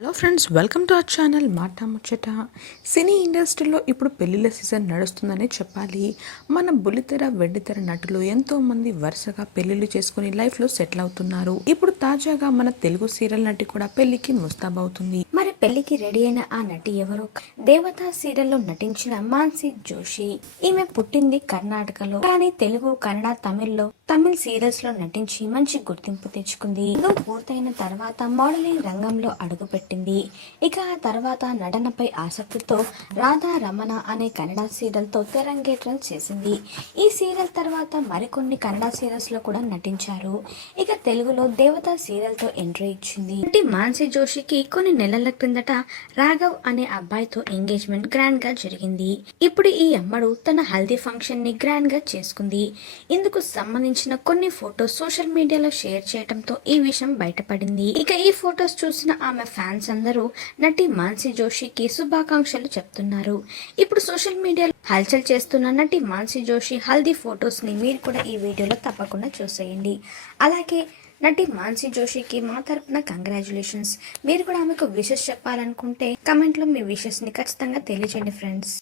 Hello friends, welcome to our channel మాట ముచ్చట. సినీ ఇండస్ట్రీలో ఇప్పుడు పెళ్లిళ్ళ సీజన్ నడుస్తుందనే చెప్పాలి. మన బుల్లితెర వెండితెర నటులు ఎంతోమంది వరుసగా పెళ్లిళ్ళు చేసుకుని లైఫ్లో సెటిల్ అవుతున్నారు. ఇప్పుడు తాజాగా మన తెలుగు సీరియల్ నటి కూడా పెళ్లికి ముస్తాబవుతుంది. మరి పెళ్లికి రెడీ అయిన ఆ నటి ఎవరు? దేవతా సీరియల్లో నటించిన మాన్సీ జోషి. ఈమె పుట్టింది కర్ణాటకలో, కానీ తెలుగు, కన్నడ, తమిళ్ సీరియల్స్ లో నటించి మంచి గుర్తింపు తెచ్చుకుంది. పూర్తయిన తర్వాత మోడలింగ్ రంగంలో అడుగుపెట్టింది. ఇక ఆ తర్వాత నటనపై ఆసక్తితో రాధా రమణ అనే కన్నడ సీరియల్ తో తెరంగేట్రం చేసింది. ఈ సీరియల్ తర్వాత మరికొన్ని కన్నడ సీరియల్స్ లో కూడా నటించారు. ఇక తెలుగులో దేవతా సీరియల్ తో ఎంట్రీ ఇచ్చింది. మాన్సీ జోషికి కొన్ని నెలల క్రిందట రాఘవ్ అనే అబ్బాయితో ఎంగేజ్మెంట్ గ్రాండ్ గా జరిగింది. ఇప్పుడు ఈ అమ్మడు తన హల్దీ ఫంక్షన్ ని గ్రాండ్ గా చేసుకుంది. ఇందుకు సంబంధించిన కొన్ని ఫొటోస్ సోషల్ మీడియాలో షేర్ చేయడంతో ఈ విషయం బయటపడింది. ఇక ఈ ఫొటోస్ చూసిన ఆమె ఫ్యాన్స్ అందరూ నటి మాన్సీ జోషికి శుభాకాంక్షలు చెప్తున్నారు. ఇప్పుడు సోషల్ మీడియాలో హల్చల్ చేస్తున్న నటి మాన్సీ జోషి హల్దీ ఫొటోస్ ని మీరు కూడా ఈ వీడియోలో తప్పకుండా చూసేయండి. అలాగే నటి మాన్సీ జోషికి మా తరపున కంగ్రాచులేషన్స్. మీరు కూడా ఆమెకు విషెస్ చెప్పాలనుకుంటే కమెంట్ లో మీ విషెస్ ని ఖచ్చితంగా తెలియజేయండి ఫ్రెండ్స్.